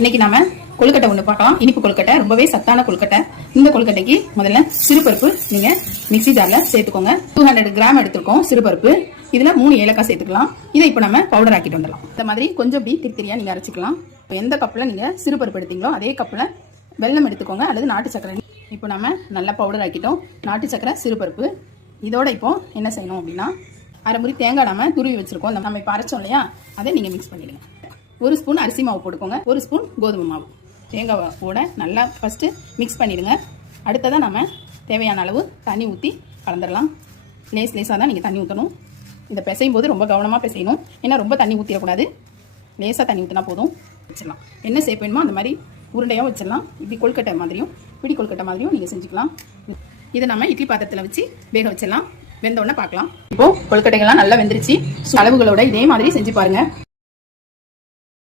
இன்னைக்கு நாம கொழுக்கட்டை ஒன்று பார்க்கலாம். இனிப்பு கொழுக்கட்டை, ரொம்பவே சத்தான கொழுக்கட்டை. இந்த கொழுக்கட்டைக்கு முதல்ல சிறுபருப்பு நீங்க மிக்ஸி ஜார்ல சேர்த்துக்கோங்க. 200 கிராம் எடுத்துருக்கோம் சிறுபருப்பு. இதுல 3 ஏலக்காய் சேர்த்துக்கலாம். இதை இப்போ நம்ம பவுடர் ஆக்கிட்டு வந்துடலாம். இந்த மாதிரி கொஞ்சம் இப்படி திரித்திரியா நீங்க அரைச்சிக்கலாம். எந்த கப்ல நீங்க சிறுபருப்பு எடுத்தீங்களோ அதே கப்ல வெல்லம் எடுத்துக்கோங்க, அல்லது நாட்டு சக்கரை. இப்போ நம்ம நல்லா பவுடர் ஆக்கிட்டோம். நாட்டு சக்கரை, சிறுபருப்பு. இதோட இப்போ என்ன செய்யணும் அப்படின்னா, அரை முறி தேங்காய் நாம துருவி வச்சிருக்கோம். நம்ம இப்போ அரைச்சோம் இல்லையா, அதை நீங்க மிக்ஸ் பண்ணிடுங்க. 1 ஸ்பூன் அரிசி மாவு போட்டுக்கோங்க, 1 ஸ்பூன் கோதுமை மாவு. தேங்காவோட நல்லா ஃபஸ்ட்டு மிக்ஸ் பண்ணிடுங்க. அடுத்ததான் நம்ம தேவையான அளவு தண்ணி ஊற்றி கலந்துடலாம். லேஸாக தான் நீங்கள் தண்ணி ஊற்றணும். இந்த பிசையும் போது ரொம்ப கவனமாக பிசையணும், ஏன்னா ரொம்ப தண்ணி ஊற்றிடக்கூடாது. லேசாக தண்ணி ஊற்றினா போதும். வச்சிடலாம். என்ன ஷேப் வேணுமோ அந்த மாதிரி உருண்டையாக வச்சிடலாம். இப்படி கொழுக்கட்டை மாதிரியும் பிடி கொழுக்கட்டை மாதிரியும் நீங்கள் செஞ்சுக்கலாம். இதை நம்ம இட்லி பாத்திரத்தில் வச்சு வேக வச்சிடலாம். வெந்தோடனே பார்க்கலாம். இப்போ கொழுக்கட்டைகள்லாம் நல்லா வெந்துருச்சு. அளவுகளோட இதே மாதிரி செஞ்சு பாருங்க.